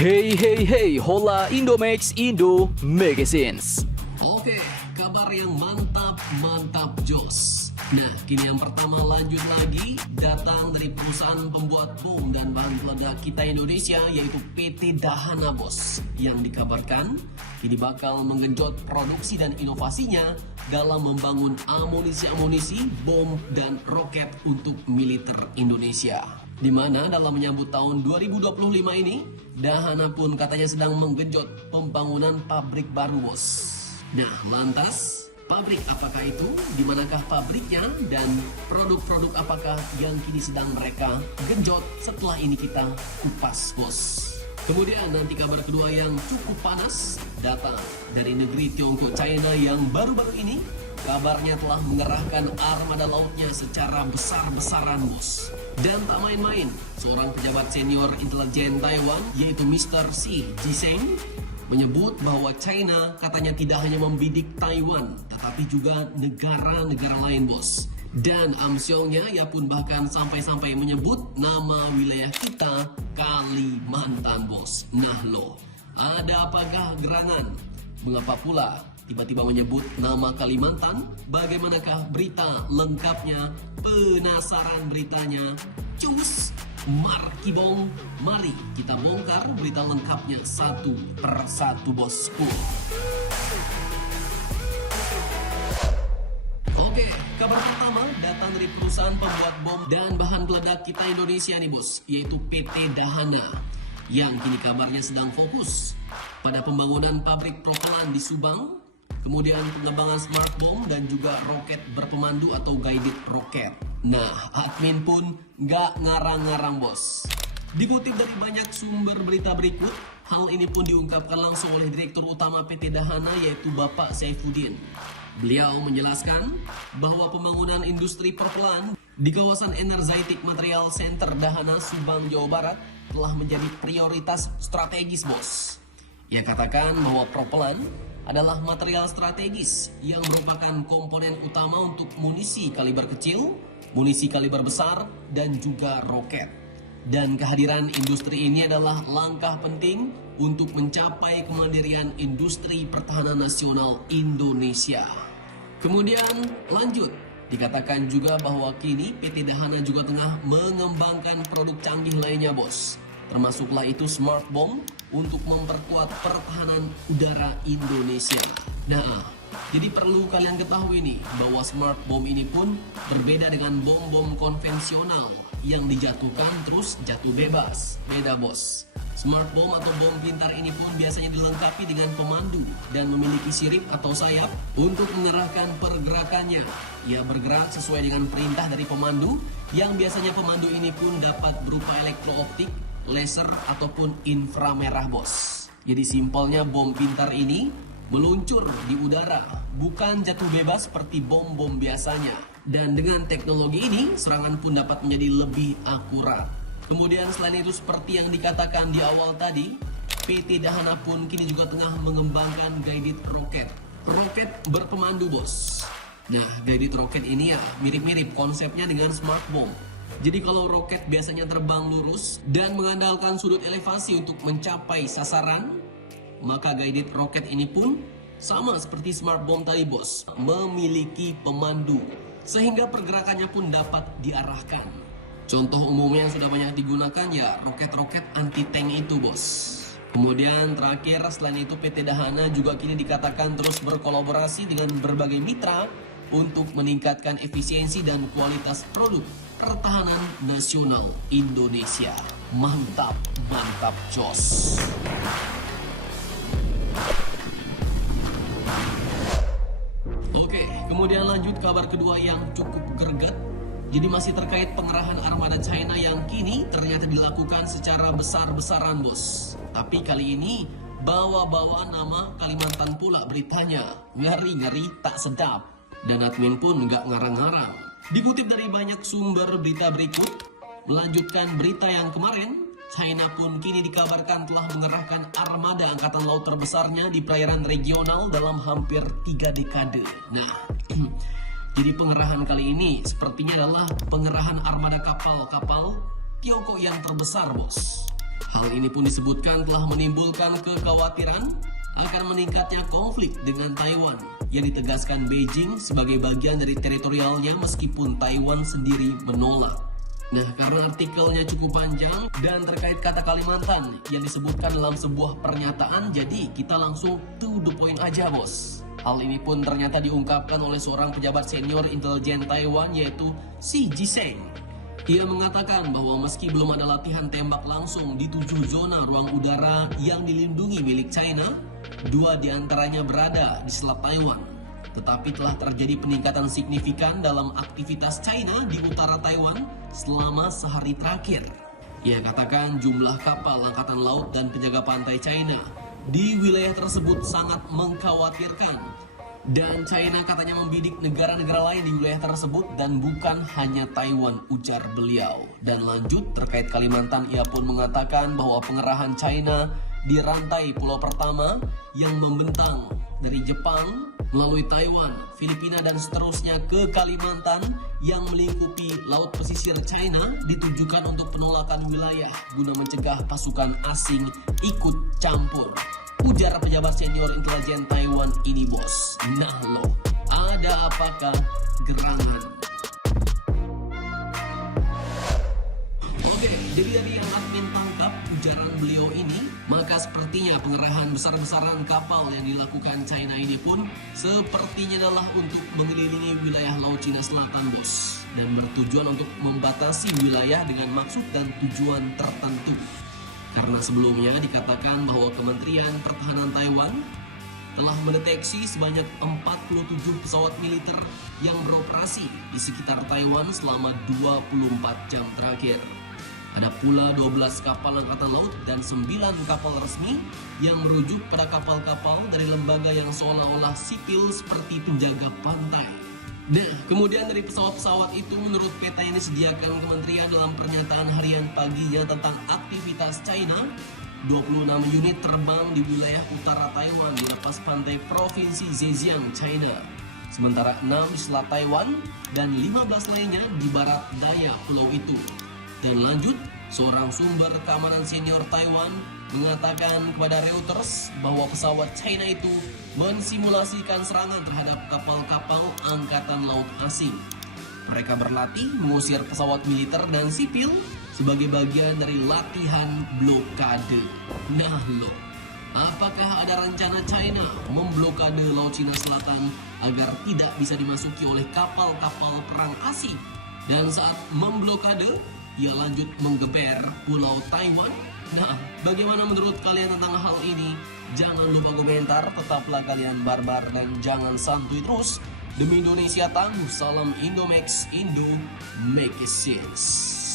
Hey hey hey, hola Indomax Indo Magazines. Oke, kabar yang mantap jos. Nah, kini yang pertama lanjut lagi datang dari perusahaan pembuat bom dan bahan peledak kita Indonesia, yaitu PT Dahana bos, yang dikabarkan kini bakal menggenjot produksi dan inovasinya dalam membangun amunisi-amunisi, bom dan roket untuk militer Indonesia. Di mana dalam menyambut tahun 2025 ini, Dahana pun katanya sedang menggenjot pembangunan pabrik baru bos. Nah, lantas pabrik apakah itu? Di manakah pabriknya? Dan produk-produk apakah yang kini sedang mereka genjot? Setelah ini kita kupas bos. Kemudian nanti kabar kedua yang cukup panas datang dari negeri Tiongkok China yang baru-baru ini kabarnya telah mengerahkan armada lautnya secara besar-besaran bos. Dan tak main-main, seorang pejabat senior intelijen Taiwan yaitu Mr. Xi Jiseng menyebut bahwa China katanya tidak hanya membidik Taiwan, tetapi juga negara-negara lain bos. Dan amsyongnya ia pun bahkan sampai-sampai menyebut nama wilayah kita, Kalimantan bos. Nah loh, ada apakah gerangan? Mengapa pula tiba-tiba menyebut nama Kalimantan? Bagaimanakah berita lengkapnya? Penasaran beritanya? Cus! Markibong, mari kita bongkar berita lengkapnya satu per satu bosku. Oke, kabar pertama datang dari perusahaan pembuat bom dan bahan peledak kita Indonesia nih bos, yaitu PT Dahana, yang kini kabarnya sedang fokus pada pembangunan pabrik propelan di Subang, kemudian pengembangan smart bomb dan juga roket berpemandu atau guided rocket. Nah, admin pun nggak ngarang-ngarang bos. Dikutip dari banyak sumber berita berikut, hal ini pun diungkapkan langsung oleh Direktur Utama PT Dahana yaitu Bapak Saifuddin. Beliau menjelaskan bahwa pembangunan industri propelan di kawasan Energetic Material Center Dahana, Subang, Jawa Barat telah menjadi prioritas strategis bos. Ia katakan bahwa propelan adalah material strategis yang merupakan komponen utama untuk munisi kaliber kecil, munisi kaliber besar, dan juga roket. Dan kehadiran industri ini adalah langkah penting untuk mencapai kemandirian industri pertahanan nasional Indonesia. Kemudian lanjut, dikatakan juga bahwa kini PT Dahana juga tengah mengembangkan produk canggih lainnya bos. Termasuklah itu smart bomb untuk memperkuat pertahanan udara Indonesia. Nah, jadi perlu kalian ketahui nih bahwa smart bomb ini pun berbeda dengan bom-bom konvensional yang dijatuhkan terus jatuh bebas. Beda bos. Smart bomb atau bom pintar ini pun biasanya dilengkapi dengan pemandu dan memiliki sirip atau sayap untuk mengerahkan pergerakannya. Ia bergerak sesuai dengan perintah dari pemandu, yang biasanya pemandu ini pun dapat berupa elektrooptik, laser ataupun inframerah bos. Jadi simpelnya bom pintar ini meluncur di udara, bukan jatuh bebas seperti bom-bom biasanya. Dan dengan teknologi ini, serangan pun dapat menjadi lebih akurat. Kemudian selain itu seperti yang dikatakan di awal tadi, PT Dahana pun kini juga tengah mengembangkan guided rocket. Roket berpemandu bos. Nah, guided rocket ini ya mirip-mirip konsepnya dengan smart bomb. Jadi kalau roket biasanya terbang lurus dan mengandalkan sudut elevasi untuk mencapai sasaran, maka guided rocket ini pun sama seperti smart bomb tadi bos, memiliki pemandu sehingga pergerakannya pun dapat diarahkan. Contoh umumnya yang sudah banyak digunakan ya roket-roket anti-tank itu bos. Kemudian terakhir selain itu PT Dahana juga kini dikatakan terus berkolaborasi dengan berbagai mitra untuk meningkatkan efisiensi dan kualitas produk pertahanan nasional Indonesia. Mantap, mantap jos. Oke, kemudian lanjut kabar kedua yang cukup greget. Jadi masih terkait pengerahan armada China yang kini ternyata dilakukan secara besar-besaran bos. Tapi kali ini bawa-bawa nama Kalimantan pula beritanya. Ngeri-ngeri tak sedap. Dan admin pun nggak ngarang-ngarang. Dikutip dari banyak sumber berita berikut, melanjutkan berita yang kemarin, China pun kini dikabarkan telah mengerahkan armada angkatan laut terbesarnya di perairan regional dalam hampir 3 dekade. Nah, jadi pengerahan kali ini sepertinya adalah pengerahan armada kapal-kapal Tiongkok yang terbesar bos. Hal ini pun disebutkan telah menimbulkan kekhawatiran akan meningkatnya konflik dengan Taiwan yang ditegaskan Beijing sebagai bagian dari teritorialnya meskipun Taiwan sendiri menolak. Nah, karena artikelnya cukup panjang dan terkait kata Kalimantan yang disebutkan dalam sebuah pernyataan, jadi kita langsung to the point aja, bos. Hal ini pun ternyata diungkapkan oleh seorang pejabat senior intelijen Taiwan yaitu Xi Jiseng. Ia mengatakan bahwa meski belum ada latihan tembak langsung di 7 zona ruang udara yang dilindungi milik China, 2 diantaranya berada di Selat Taiwan. Tetapi telah terjadi peningkatan signifikan dalam aktivitas China di utara Taiwan selama sehari terakhir. Ia katakan jumlah kapal angkatan laut dan penjaga pantai China di wilayah tersebut sangat mengkhawatirkan. Dan China katanya membidik negara-negara lain di wilayah tersebut dan bukan hanya Taiwan, ujar beliau. Dan lanjut terkait Kalimantan, ia pun mengatakan bahwa pengerahan China di rantai pulau pertama yang membentang dari Jepang melalui Taiwan, Filipina dan seterusnya ke Kalimantan yang melingkupi laut pesisir China ditujukan untuk penolakan wilayah guna mencegah pasukan asing ikut campur, ujar pejabat senior intelijen Taiwan ini, bos. Nah lo, ada apakah gerangan? Oke, jadi dari yang admin tangkap ujaran beliau ini, maka sepertinya pengerahan besar-besaran kapal yang dilakukan China ini pun sepertinya adalah untuk mengelilingi wilayah Laut Cina Selatan, bos, dan bertujuan untuk membatasi wilayah dengan maksud dan tujuan tertentu. Karena sebelumnya dikatakan bahwa Kementerian Pertahanan Taiwan telah mendeteksi sebanyak 47 pesawat militer yang beroperasi di sekitar Taiwan selama 24 jam terakhir. Ada pula 12 kapal angkatan laut dan 9 kapal resmi yang merujuk pada kapal-kapal dari lembaga yang seolah-olah sipil seperti penjaga pantai. Nah, kemudian dari pesawat-pesawat itu menurut peta yang disediakan kementerian dalam pernyataan harian paginya tentang aktivitas China, 26 unit terbang di wilayah utara Taiwan di lepas pantai provinsi Zhejiang, China. Sementara 6 di selat Taiwan dan 15 lainnya di barat daya pulau itu. Dan lanjut, seorang sumber keamanan senior Taiwan mengatakan kepada Reuters bahwa pesawat China itu mensimulasikan serangan terhadap kapal-kapal angkatan laut asing. Mereka berlatih mengusir pesawat militer dan sipil sebagai bagian dari latihan blokade. Nah lo, apakah ada rencana China memblokade Laut Cina Selatan agar tidak bisa dimasuki oleh kapal-kapal perang asing? Dan saat memblokade, ia lanjut menggeber Pulau Taiwan. Nah, bagaimana menurut kalian tentang hal ini? Jangan lupa komentar, tetaplah kalian barbar dan jangan santuy terus. Demi Indonesia tangguh, salam Indomax, Indo make it sense.